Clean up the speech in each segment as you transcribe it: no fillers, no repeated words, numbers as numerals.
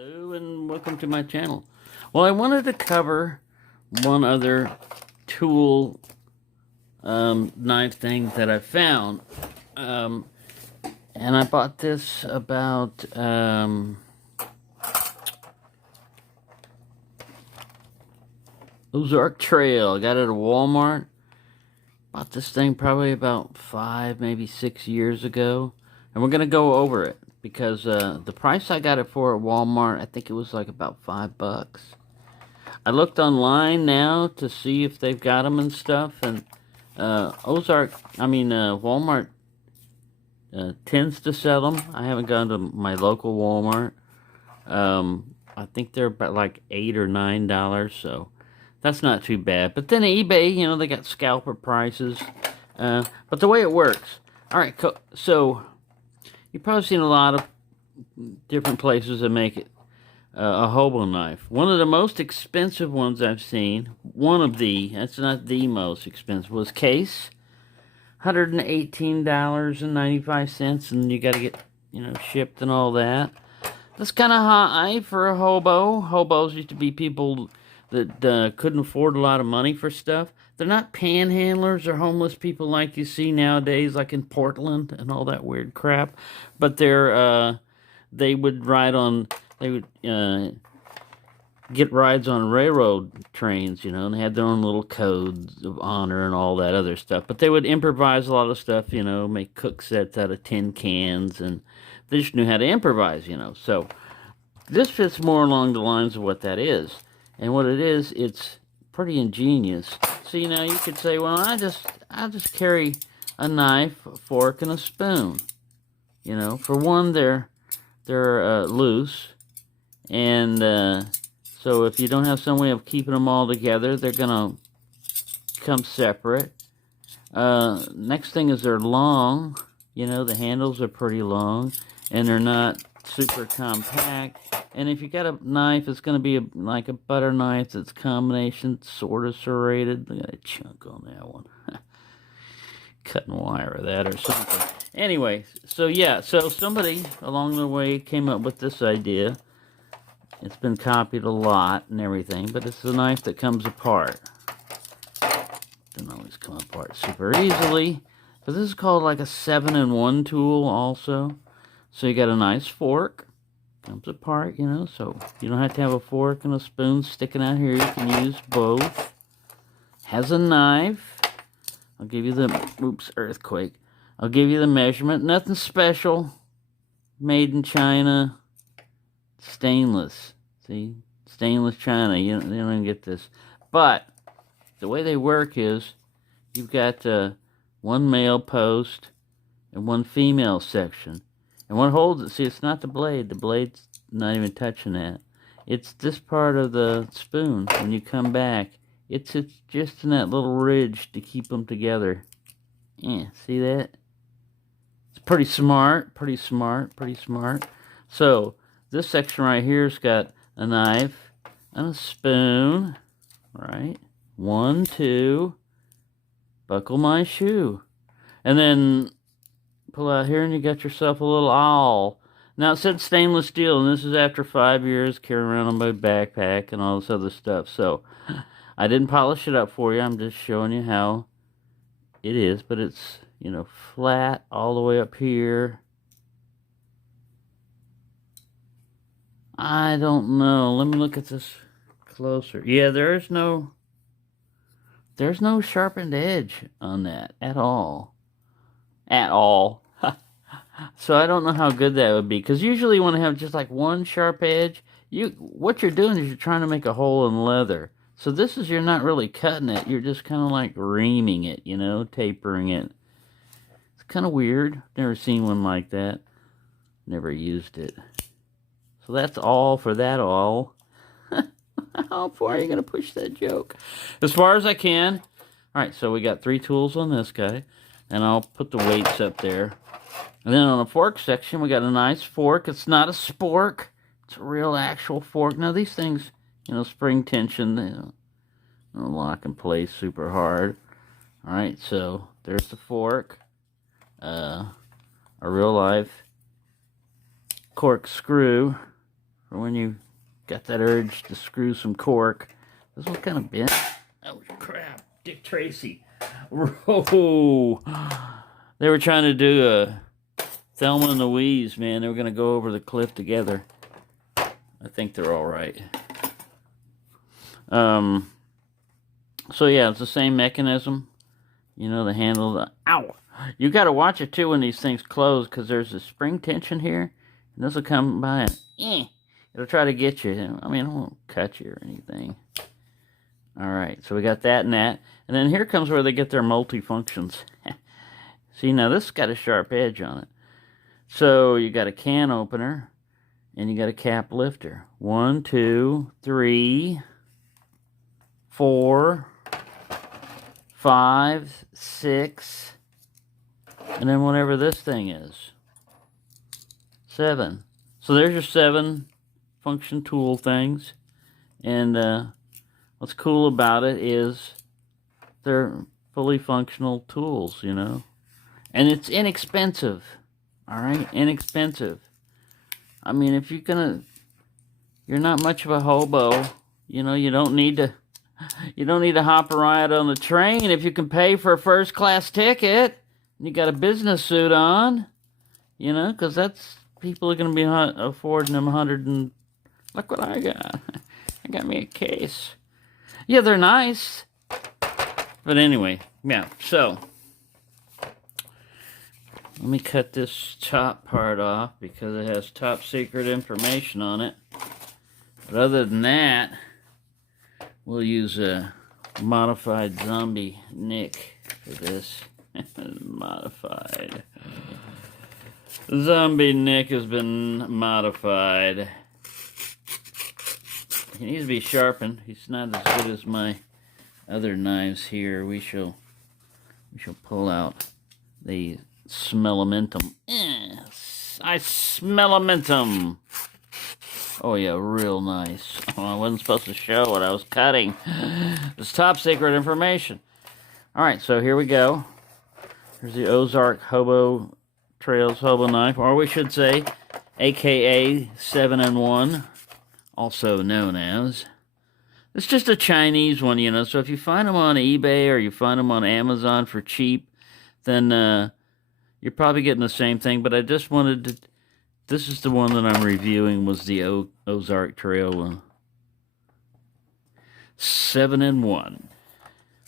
Hello and welcome to my channel. Well, I wanted to cover one other tool knife thing that I found. And I bought this about Ozark Trail. I got it at Walmart. Bought this thing probably about 5, maybe 6 years ago. And we're going to go over it because the price I got it for at Walmart, I think it was like about $5. I looked online now to see if they've got them and stuff. And Walmart tends to sell them. I haven't gone to my local Walmart. I think they're about like $8 or $9, so that's not too bad. But then eBay, you know, they got scalper prices. But the way it works, all right. So you've probably seen a lot of different places that make it a hobo knife. One of the most expensive ones I've seen, that's not the most expensive, was Case. $118.95, and you got to get, you know, shipped and all that. That's kind of high for a hobo. Hobos used to be people that couldn't afford a lot of money for stuff. They're not panhandlers or homeless people like you see nowadays, like in Portland and all that weird crap. But they would get rides on railroad trains, you know, and they had their own little codes of honor and all that other stuff. But they would improvise a lot of stuff, you know, make cook sets out of tin cans, and they just knew how to improvise, you know. So this fits more along the lines of what that is. And what it is, it's pretty ingenious. So, you know, you could say, well, I just carry a knife, a fork, and a spoon. You know, for one, they're loose, and so if you don't have some way of keeping them all together, they're gonna come separate. Next thing is they're long. You know, the handles are pretty long, and they're not super compact. And if you got a knife, it's gonna be like a butter knife that's combination, sort of serrated. Look at that chunk on that one. Cutting wire or that or something. Anyway, so somebody along the way came up with this idea. It's been copied a lot and everything, but it's a knife that comes apart. Doesn't always come apart super easily. But this is called like a 7-in-1 tool also. So you got a nice fork. Comes apart, you know, so you don't have to have a fork and a spoon sticking out here. You can use both. Has a knife. I'll give you earthquake. I'll give you the measurement. Nothing special. Made in China. Stainless. See? Stainless China. You don't even get this. But the way they work is you've got one male post and one female section. And what holds it, see, it's not the blade. The blade's not even touching that. It's this part of the spoon. When you come back, it's just in that little ridge to keep them together. Yeah, see that? It's pretty smart. So, this section right here's got a knife and a spoon, right? 1, 2, buckle my shoe. And then pull out here and you got yourself a little awl. Now it said stainless steel, and this is after 5 years carrying around on my backpack and all this other stuff. So, I didn't polish it up for you. I'm just showing you how it is, but it's, you know, flat all the way up here. I don't know. Let me look at this closer. Yeah, there's no sharpened edge on that at all. So I don't know how good that would be, because usually you want to have just like one sharp edge. What you're doing is you're trying to make a hole in leather. So this is, you're not really cutting it. You're just kind of like reaming it, you know, tapering it. It's kind of weird. Never seen one like that. Never used it. So that's all for that all. How far are you going to push that joke? As far as I can. Alright, so we got 3 tools on this guy. And I'll put the weights up there. And then on the fork section, we got a nice fork. It's not a spork. It's a real actual fork. Now these things, you know, spring tension, they don't lock in place super hard. Alright, so there's the fork. A real life corkscrew. for when you got that urge to screw some cork. This one's kind of bent. Oh, crap. Dick Tracy. Whoa. They were trying to do a Thelma and Louise, man. They were going to go over the cliff together. I think they're all right. So yeah, it's the same mechanism. You know, the handle. Ow! You got to watch it too when these things close, because there's a spring tension here. And this will come by and it'll try to get you. I mean, it won't cut you or anything. All right, so we got that and that. And then here comes where they get their multifunctions. See, now this has got a sharp edge on it. So you got a can opener and you got a cap lifter. 1, 2, 3, 4, 5, 6, and then whatever this thing is. 7. So there's your 7 function tool things. And what's cool about it is they're fully functional tools, you know. And it's inexpensive. All right, inexpensive. I mean, if you're not much of a hobo, you know, you don't need to hop a ride on the train if you can pay for a first class ticket. And you got a business suit on, you know, because that's people are going to be affording them 100 and look what I got. I got me a case. Yeah, they're nice. But anyway, yeah, so let me cut this top part off because it has top secret information on it. But other than that, we'll use a modified zombie nick for this. Modified. Zombie nick has been modified. He needs to be sharpened. He's not as good as my other knives here. We shall pull out the smellamentum. I smellamentum. Oh yeah, real nice. Oh, I wasn't supposed to show what I was cutting. It's top secret information. Alright, so here we go. Here's the Ozark Trail Hobo Knife, or we should say, a.k.a. 7-in-1, also known as. It's just a Chinese one, you know, so if you find them on eBay or you find them on Amazon for cheap, then you're probably getting the same thing, but I just wanted to... This is the one that I'm reviewing, was the Ozark Trail 7-in-1.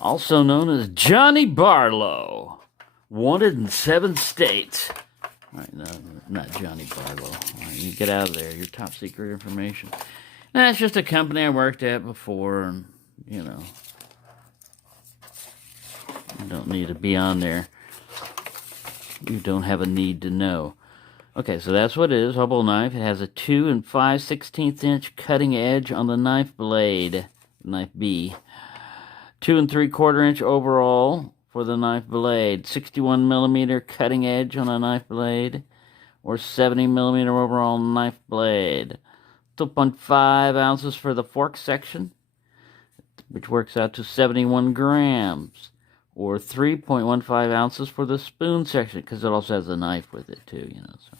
Also known as Johnny Barlow. Wanted in 7 states. Alright, no, not Johnny Barlow. Alright, you get out of there. Your top secret information. That's just a company I worked at before, and, you know, you don't need to be on there. You don't have a need to know. Okay, so that's what it is, hobo knife. It has a 2 5/16 inch cutting edge on the knife blade, knife B. 2 3/4 inch overall for the knife blade. 61 millimeter cutting edge on a knife blade, or 70 millimeter overall knife blade. 2.5 ounces for the fork section, which works out to 71 grams. Or 3.15 ounces for the spoon section, because it also has a knife with it too, you know, so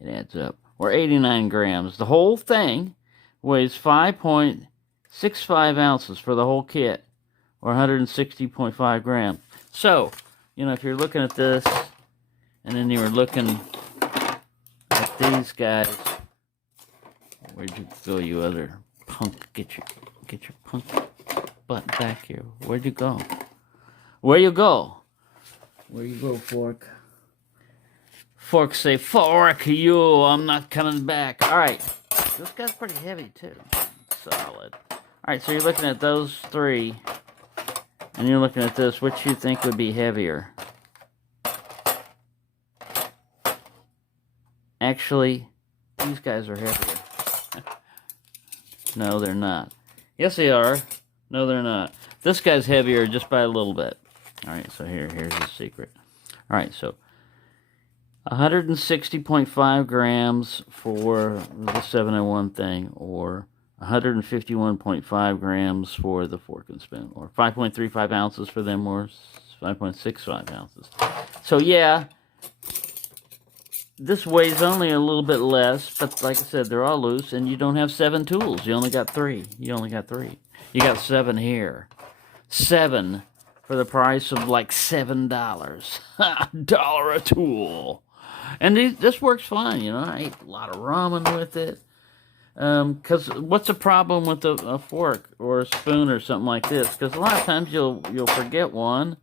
it adds up. Or 89 grams. The whole thing weighs 5.65 ounces for the whole kit, or 160.5 grams. So, you know, if you're looking at this, and then you were looking at these guys, where'd you go, you other punk? Get your punk butt back here. Where'd you go? Where you go? Where you go, Fork? Fork say, fork you, I'm not coming back. Alright, this guy's pretty heavy too. Solid. Alright, so you're looking at those 3, and you're looking at this. Which you think would be heavier? Actually, these guys are heavier. No, they're not. Yes, they are. No, they're not. This guy's heavier just by a little bit. Alright, so here's the secret. Alright, so 160.5 grams for the 7-in-1 thing, or 151.5 grams for the fork and spoon, or 5.35 ounces for them, or 5.65 ounces. So yeah, this weighs only a little bit less, but like I said, they're all loose, and you don't have 7 tools. You only got 3. You only got 3. You got 7 here. 7 for the price of like $7. Dollar a tool. And this works fine, you know. I ate a lot of ramen with it. Because what's the problem with a fork or a spoon or something like this? Because a lot of times you'll forget one,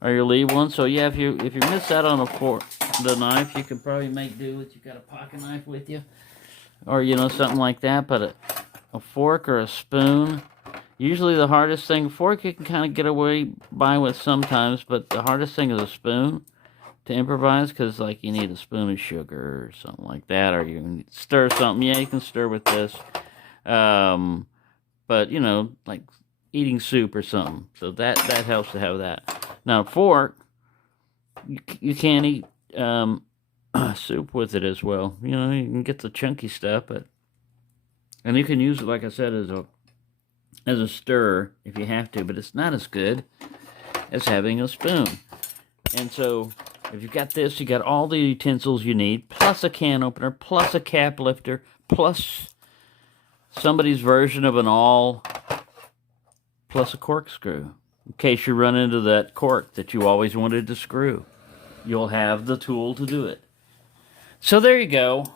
or you'll leave one. So yeah, if you miss out on the knife, you can probably make do with, you got a pocket knife with you, or you know, something like that. But a fork or a spoon, usually the hardest thing, fork you can kind of get away by with sometimes, but the hardest thing is a spoon to improvise, because like you need a spoon of sugar or something like that, or you can stir something. Yeah, you can stir with this, but you know, like eating soup or something, so that helps to have that. Now fork, you can't eat soup with it as well. You know, you can get the chunky stuff, and you can use it, like I said, as a stir if you have to, but it's not as good as having a spoon. And so if you've got this, you got all the utensils you need, plus a can opener, plus a cap lifter, plus somebody's version of an awl, plus a corkscrew. In case you run into that cork that you always wanted to screw, you'll have the tool to do it. So there you go.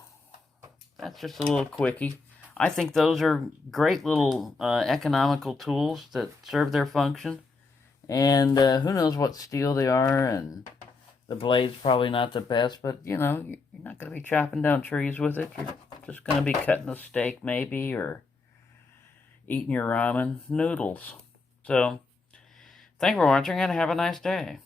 That's just a little quickie. I think those are great little economical tools that serve their function. And who knows what steel they are, and the blade's probably not the best, but you know, you're not going to be chopping down trees with it. You're just going to be cutting a steak maybe, or eating your ramen noodles. So, thank you for watching, and have a nice day.